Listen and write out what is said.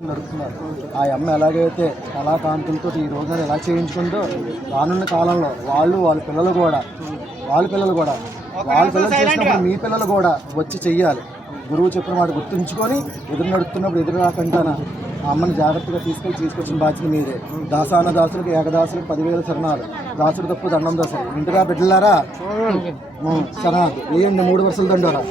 నడుపుతున్నారు. ఆ అమ్మ ఎలాగైతే కళాకాంతులతో ఈ రోజున ఎలా చేయించుకుందో రానున్న కాలంలో వాళ్ళ పిల్లలు చేసినప్పుడు మీ పిల్లలు కూడా వచ్చి చెయ్యాలి. గురువు చెప్పిన మాట గుర్తుంచుకొని ఎదురు నడుపుతున్నప్పుడు ఎదురు రాకుండా ఆ అమ్మని జాగ్రత్తగా తీసుకొచ్చిన బాధ్యత మీరే. దాసాన దాసులకు ఏకదాసులకు 10,000 శరణాలు, దాసుడు తప్పు దండం దాసులు. ఇంటిరా బిడ్డలారా శరణాలు వేయండి 3 వరుసలు దండోరా.